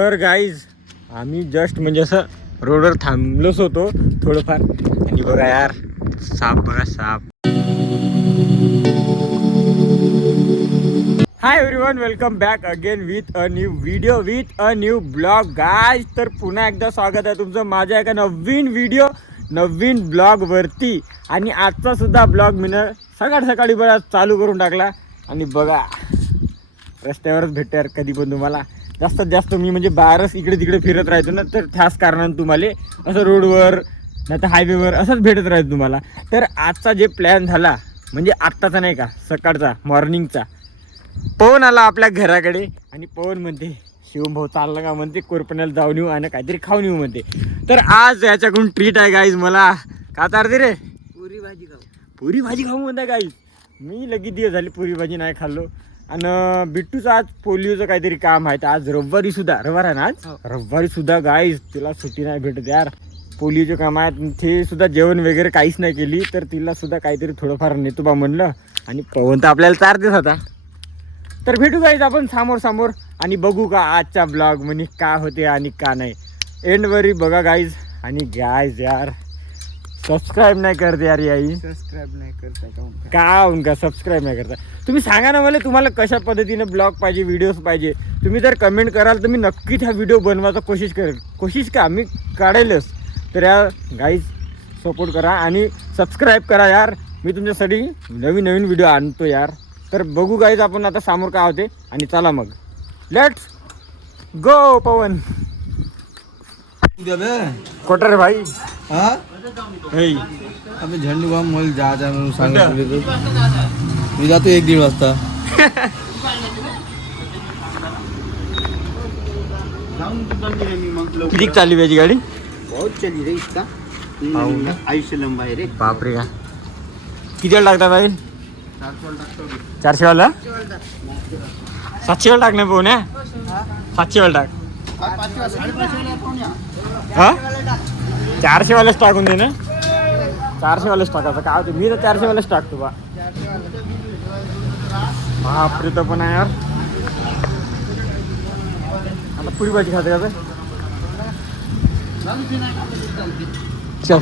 तर गाईज आम्ही जस्ट म्हणजे असं रोडवर थांबलोच होतो थोडंफार आणि बघा यार साप बघा साप. Hi everyone, welcome back again with a new video with a new blog guys. तर पुन्हा एकदा स्वागत आहे तुमचं माझ्या एका नवीन व्हिडिओ नवीन ब्लॉगवरती. आणि आजचा सुद्धा ब्लॉग मी सकाळी बघा चालू करून टाकला. आणि बघा रस्त्यावरच भेटते यार कधी पण तुम्हाला. जास्तीत जास्त मी म्हणजे बाहेरच इकडे तिकडे फिरत राहतो ना, तर त्याच कारणाने तुम्हाला असं रोडवर नाही तर हायवेवर असंच भेटत राहतो तुम्हाला. तर आजचा जे प्लॅन झाला म्हणजे आत्ताचा नाही का, सकाळचा मॉर्निंगचा, पवन आला आपल्या घराकडे आणि पवन म्हणते शिवम भाऊ चालला का म्हणते कोरपण्याला जाऊन येऊ आणि काहीतरी खाऊन येऊ म्हणते. तर आज याच्याकडून ट्रीट आहे गाईज मला. का चालते रे? पुरी भाजी खाऊ म्हणता गाईज. मी लगेच दिवस झाली पुरी भाजी नाही खाल्लो. आणि बिट्टूचं आज पोलिओचं काहीतरी काम आहे. तर आज रविवार आहे ना, आज रविवारी सुद्धा गाईज तिला सुट्टी नाही भेटत यार. पोलिओचे काम आहेत ते सुद्धा जेवण वगैरे काहीच नाही केली. तर तिला सुद्धा काहीतरी थोडंफार नेतो बा म्हणलं. आणि पवन तर आपल्याला चारतेच होता. तर भेटू गाईज आपण समोर आणि बघू का आजचा ब्लॉग म्हणजे का होते आणि का नाही. एंडवरी बघा गाईज. आणि गाईज यार सबस्क्राईब नाही करते यार याई. सबस्क्राईब नाही करता का उनका सबस्क्राईब नाही करता. तुम्ही सांगा ना मला तुम्हाला कशा पद्धतीने ब्लॉग पाहिजे, व्हिडिओज पाहिजे. तुम्ही जर कमेंट कराल तर मी नक्कीच हा व्हिडिओ बनवायचा कोशिश का मी काढेलच. तर यार गाईज सपोर्ट करा आणि सबस्क्राईब करा यार. मी तुमच्यासाठी नवीन व्हिडिओ आणतो यार. तर बघू गाईज आपण आता समोर काय होते. आणि चला मग लेट्स गो. पवन कोटर भाई हाँ हे अबे झंडू बाम मॉल जा म्हणून सांगितले तो मी जातो 1-1.5 वाजता. किती चालली पाहिजे गाडी? बहुत चली रे इसका. आयुष्य लंबा है रे. बापरे का किती वेळ लागतात बाई? 400 वाला 700 वाला टाकणे पोहण्या 700 वाला टाक. हा 400 वालाच टाकून दे ना. 400 वालाच टाकायचं का होते. मी तर 400 वालाच टाकतो बा. बापरे तर पण आहे यार. आता पुरी भाजी खाते का चल.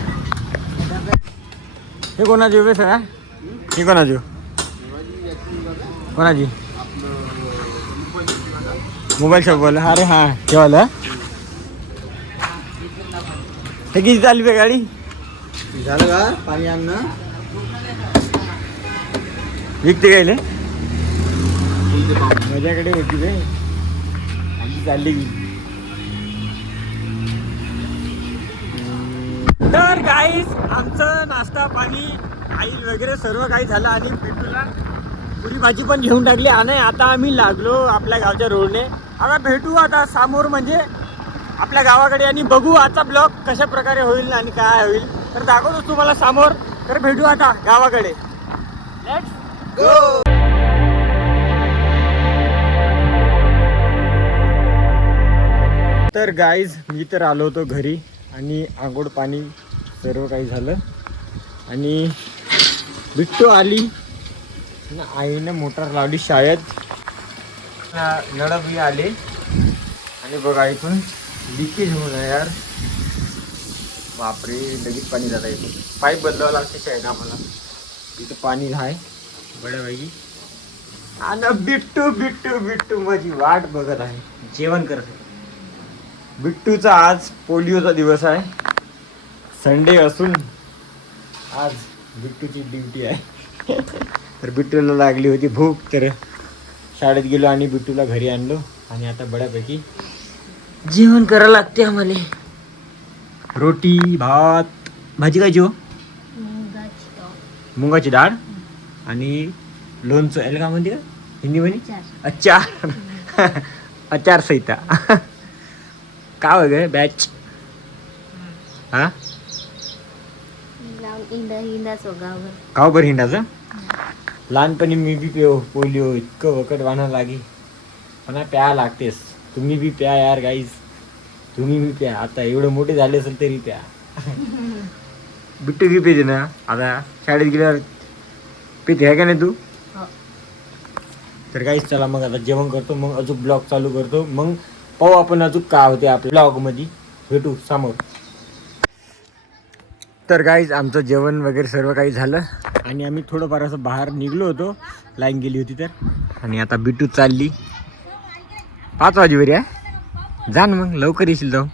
हे कोणाची बेस आहे? हे कोणाची मोबाईल शॉपवाला? अरे हां ठेवायला. हे किती चालली बे गाडी? झालं का पाणी आणणं? विकते गायले माझ्याकडे होती बे. आधी चालली की. तर गाईस आमचं नाश्ता पाणी आईल वगैरे सर्व काही झालं. आणि बिट्टूला पुरी भाजी पण घेऊन टाकली. आणि आता आम्ही लागलो आपल्या गावच्या रोडने. आता भेटू आता समोर म्हणजे आपल्या गावाकडे. आणि बघू आजचा ब्लॉग कशा प्रकारे होईल आणि काय होईल. तर दाखवतो तुम्हाला समोर. तर भेटू आता गावाकडे. Let's go. तर गाईज मी तर आलो होतो घरी. आणि आंघोळ पाणी सर्व काही झालं. आणि बिट्टू आली. आईनं मोटर लावली शाळेत. नळबी आले. आणि बघा इथून लिकेज होऊन आहे यार. बापरे लगेच पाणी जाता येतो. पाईप बदलावं लागते शाळेत आम्हाला. इथं पाणी आहे बड्यापैकी. आणि बिट्टू माझी वाट बघत आहे. जेवण करत. बिट्टूचा आज पोलिओचा दिवस आहे. संडे असून आज बिट्टूची ड्युटी आहे. तर बिट्टूला लागली होती भूक. तर शाळेत गेलो आणि बिट्टूला घरी आणलो. आणि आता बड्यापैकी जेवण करायला लागते आम्हाला. रोटी भात भाजी काय जेव मुगाची डाळ आणि लोणचं याला का म्हणते का हिंदी म्हणे अचार सहिता. का वगैरे बॅच हा गावभर हिंडाचं. लहानपणी मी बी पोलिओ इतकं वकट वाहणं लागे. पण प्या लागतेस. तुम्ही बी प्या यार गाईज. तुम्ही बी प्या. आता एवढं मोठे झाले असेल तरी प्या. बिट्टू की पेजे ना आता शाळेत गेल्यावर पिते आहे का नाही तू? तर काहीच चला मग आता जेवण करतो. मग अजून ब्लॉग चालू करतो. मग पाहू आपण अजून काय होते आपल्या ब्लॉगमध्ये. भेटू समोर. तर गाईज आमचं जेवण वगैरे सर्व काही झालं आणि आम्ही थोडंफार असं बाहेर निघलो होतो. लाईन गेली होती तर. आणि आता बिट्टू चालली 5 वाजेवर आहे. जा ना मग लवकर येशील जाऊ.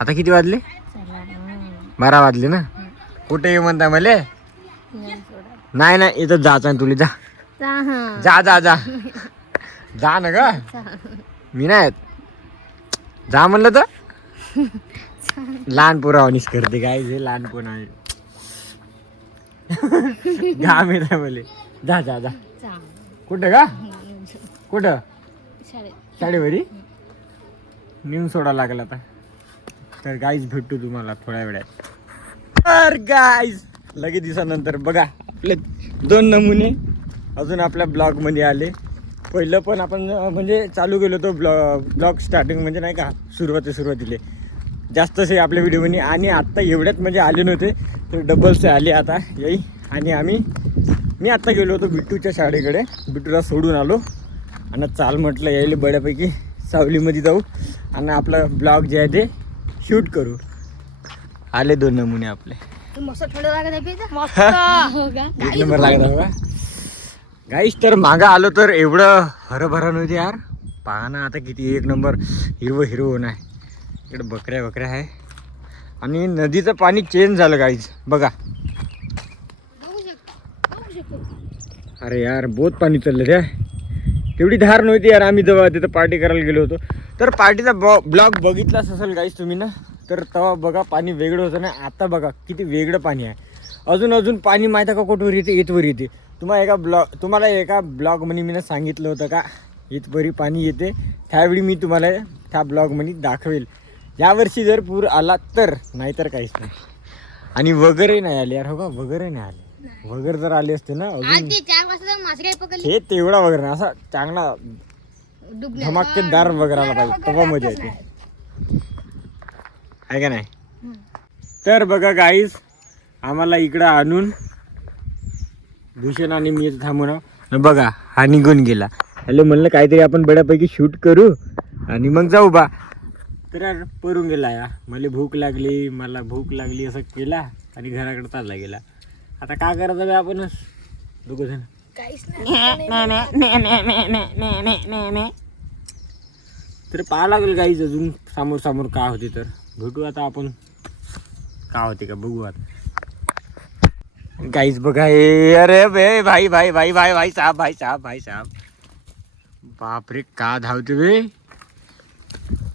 आता किती वाजले? 12 वाजले ना. कुठे ये म्हणता मला? नाही नाही इथं जायचं तुला. जा जा जा जा जा ना ग. मी नाही जा म्हणलं तर लहान पोरावानीच करते काय हे लहान पोरा घाम येत मले. जा जा जा. कुठं का? कुठं? शाळेवरी नेऊन सोडा लागला आता. तर गाईज भेटतो तुम्हाला थोड्या वेळात. तर गाईज लगेच दिवसानंतर बघा आपले 2 नमुने अजून आपल्या ब्लॉगमध्ये आले. पहिलं पण आपण म्हणजे चालू केलं होतं ब्लॉग स्टार्टिंग म्हणजे नाही का सुरुवातीले जास्तसे आपल्या व्हिडिओमध्ये. आणि आत्ता एवढ्यात म्हणजे आले नव्हते तर डबलचे आले आता याई. आणि मी आत्ता गेलो होतो बिट्टूच्या शाळेकडे. बिट्टूला सोडून आलो आणि चाल म्हटलं यायला बऱ्यापैकी सावलीमध्ये जाऊ आणि आपलं ब्लॉग जे आहे ते शूट करू. आले 2 नमुने आपले. एक नंबर लागत आहे का गाईस. तर मागं आलो तर एवढं हरभरा नव्हती यार. पहा ना आता किती एक नंबर हिरवं होणं आहे. इकडे बकऱ्या आहे आणि नदीचं पाणी चेंज झालं गाईज बघा. अरे यार बहुत पाणी चाललं त्या. तेवढी धार नव्हती यार. आम्ही जेव्हा तिथं पार्टी करायला गेलो होतो तर पार्टीचा ब्लॉग बघितलाच असेल गाईज तुम्ही ना. तर तेव्हा बघा पाणी वेगळं होतं ना. आता बघा किती वेगळं पाणी आहे. अजून पाणी माहीत आहे का कुठवर येते? इथवर येते. तुम्हाला एका ब्लॉगमध्ये मी सांगितलं होतं का इथवरी पाणी येते. त्यावेळी मी तुम्हाला त्या ब्लॉगमध्ये दाखवेल. यावर्षी जर पूर आला तर, नाहीतर काहीच नाही. आणि वगैरे नाही आले यार. हो का वगैरे नाही आले. वगैरे जर आले असते ना अजून हे तेवढा वगैरे नाही. असा चांगला धमाकेदार वगैरे आला पाहिजे तेव्हा मजा येते आहे का नाही. तर बघा गाईज आम्हाला इकडं आणून भूषण आणि मी थांबून बघा हा निघून गेला. हॅलो म्हणलं काहीतरी आपण बऱ्यापैकी शूट करू आणि मग जाऊ बा. तर पळून गेला या. मला भूक लागली असं केला आणि घराकडे चालला गेला. आता काय करायचं बे आपणच दोघं जण. तर पाहा लागेल गाईज अजून समोर काय होते. तर भेटू आता आपण काय होते का बघू आता. गाईज बघा हे. अरे बे भाई साहब बापरे का धावते बे.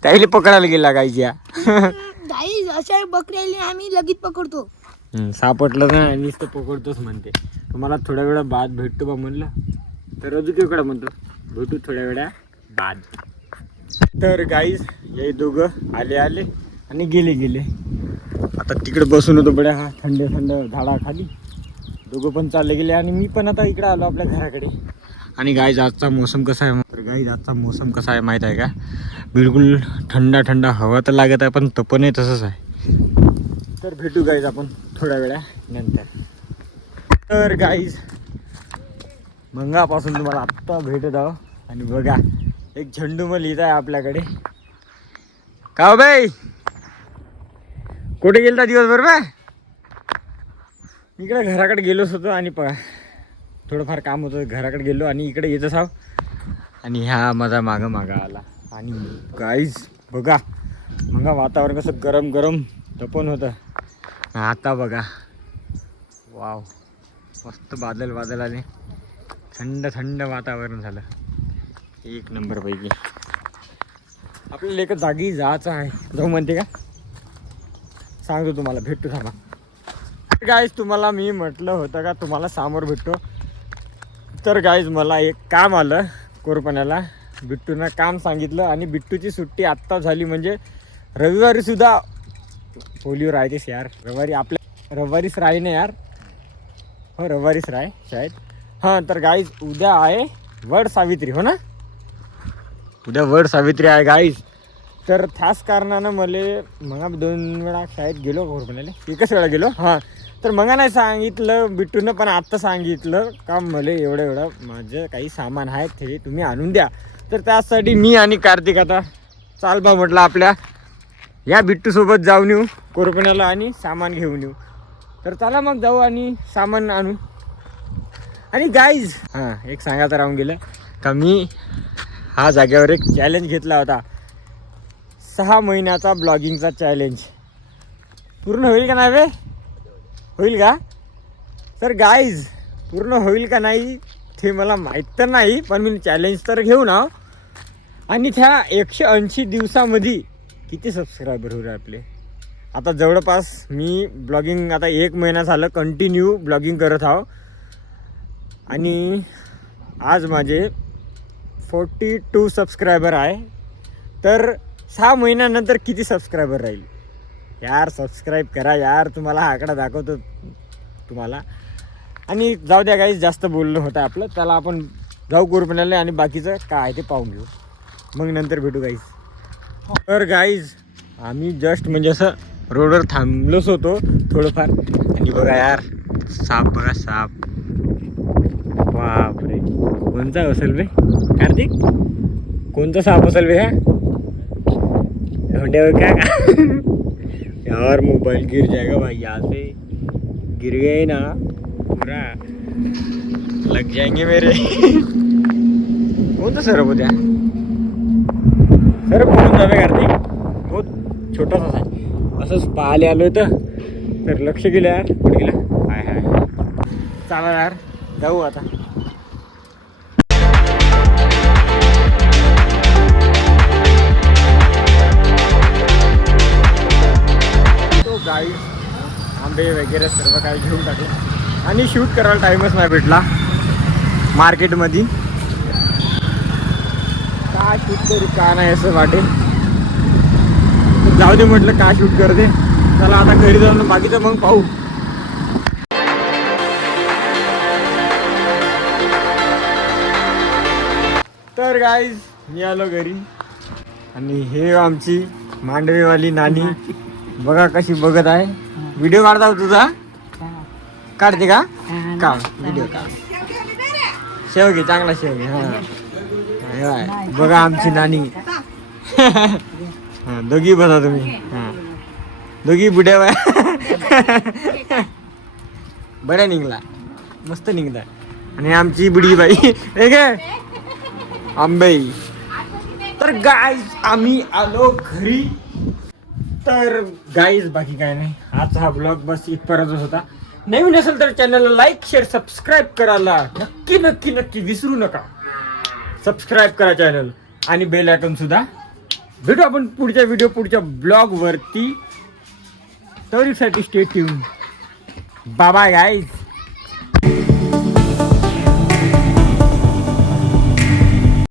त्याला पकडायला गेला गाईज या. गाईज अशा बकऱ्याला आम्ही लगेच पकडतो. सापडलं ना नुसतं पकडतोच म्हणते. तुम्हाला थोड्या वेळा बाद भेटतो बा म्हणलं तर अजून इकडं म्हणतो भेटू थोड्या वेळा बाद. तर गाईज हे दोघं आले आणि गेले. आता तिकडे बसून होतो बड्या हा थंड झाडाखाली. दोघं पण चालले गेले आणि मी पण आता इकडे आलो आपल्या घराकडे. आणि गाईज आजचा मोसम कसा आहे? तर गाईज आजचा मोसम कसा आहे माहीत आहे का? बिलकुल थंडा हवा तर लागत आहे पण तपणही तसंच आहे. तर भेटू गाईज आपण थोड्या वेळानंतर. तर गाईज मंगापासून तुम्हाला आत्ता भेटत आहो. आणि बघा एक झेंडूमल येत आहे आपल्याकडे. का हो बाई कुठे गेलता दिवसभर बा? इकडे घराकडे गेलोच होतो आणि थोडंफार काम होतं घराकडे गेलो आणि इकडे येतच आहो. आणि ह्या माझा मागं आला. आणि गाईज बघा मग वातावरण कसं गरम तपन होतं. आता बघा वाव मस्त बादल आले. थंड वातावरण झालं एक नंबर पैकी. आपल्याला एक जागी जायचं आहे. जाऊ म्हणते का? सांगतो तुम्हाला भेटतो थांबा. गाईज तुम्हाला मी म्हटलं होतं का तुम्हाला समोर भेटतो. तर गाईज मला एक काम आलं कोरपण्याला. बिट्टूनं काम सांगितलं आणि बिट्टूची सुट्टी आत्ता झाली म्हणजे रविवारी सुद्धा पोलिओ राहतेस यार. रविवारीच राही ना यार. हो रविवारीच राह शायद. हां तर गाईज उद्या आहे वड सावित्री. हो ना उद्या वड सावित्री आहे गाईज. तर त्याच कारणानं मला मग 2 वेळा शाळेत गेलो कोरपण्याला. एकच वेळा गेलो. हां तर मग नाही सांगितलं बिट्टूनं पण आत्ता सांगितलं का मला एवढं माझं काही सामान आहे ते तुम्ही आणून द्या. तर त्यासाठी मी आणि कार्तिक आता चाल बा म्हटलं आपल्या या बिट्टूसोबत जाऊन येऊ कोरपण्याला आणि सामान घेऊन येऊ. तर चला मग जाऊ आणि सामान आणू. आणि गाईज हां एक सांगायचं राहून गेलं का मी हा जागेवर एक चॅलेंज घेतला होता. 6 महिन्याचा ब्लॉगिंगचा चॅलेंज पूर्ण होईल का नाही बे? होईल का? तर गाईज पूर्ण होईल का नाही ते मला माहीत तर नाही, पण मी चॅलेंज तर घेऊ ना. आणि त्या 180 दिवसामध्ये किती सबस्क्रायबर होईल आपले? आता जवळपास मी ब्लॉगिंग आता 1 महिना झालं कंटिन्यू ब्लॉगिंग करत आहो आणि आज माझे 42 सबस्क्रायबर आहे. तर 6 महिन्यानंतर किती सबस्क्रायबर राहील यार? सबस्क्राईब करा यार, तुम्हाला हा आकडा दाखवतो तुम्हाला. आणि जाऊ द्या गाईज, जास्त बोलणं होतं आपलं. त्याला आपण जाऊ कोरपण्याला आणि बाकीचं काय ते पाहून घेऊ, मग नंतर भेटू गाईज. तर गाईज आम्ही जस्ट म्हणजे असं रोडवर थांबलोच होतो थोडंफार आणि बघा यार साप, बघा साप. बापरे कोणता असेल बे कार्तिक? कोणता साप असेल बे? हा धोंड्यावर काय यार मोबाइल गिर जाएगा भाई, यहाँ से गिर गए ना पूरा लग जाएंगे मेरे. कोणता सरप होत्या? सरप म्हणून जावे कार्तिक, बहुत छोटासा आहे. असंच पाहायला आलो होतं तर लक्ष गेलं यार, कुठे गेला? हाय हाय चला यार जाऊ आता. तो गाईड आंबे वगैरे सर्व काही घेऊन टाकले आणि शूट करायला टाईमच नाही भेटला मार्केटमध्ये. काय शूट करू का नाही असं वाटेल. जाऊ दे म्हटलं का शूट करते. चला आता घरी जाऊन बाकीचं मग पाहू. तर गाईज मी आलो घरी आणि हे आमची मांडवेवाली नानी बघा कशी बघत आहे. व्हिडिओ काढता तुझा? काढते का? काढ व्हिडिओ काढ. शेव घे, चांगला शेव घे. हां बघा आमची नानी. हां दोघी बघा तुम्ही. हां दोघी बुड्या बाय. बऱ्या निघला, मस्त निघला. आणि आमची बुडी बाई हे काय आंबे. तर गाईज आम्ही आलो घरी. तर गाईज बाकी काय नाही, आजचा हा ब्लॉग बस इथपर्यंतच होता. नवीन असेल तर चॅनलला लाईक शेअर सबस्क्राईब करायला नक्की नक्की नक्की विसरू नका. सबस्क्राईब करा चॅनल आणि बेल आयकॉन सुद्धा. भेटू आपण पुढच्या व्हिडिओ पुढच्या ब्लॉग वरती. तरीसाठी stay tune. Bye bye guys.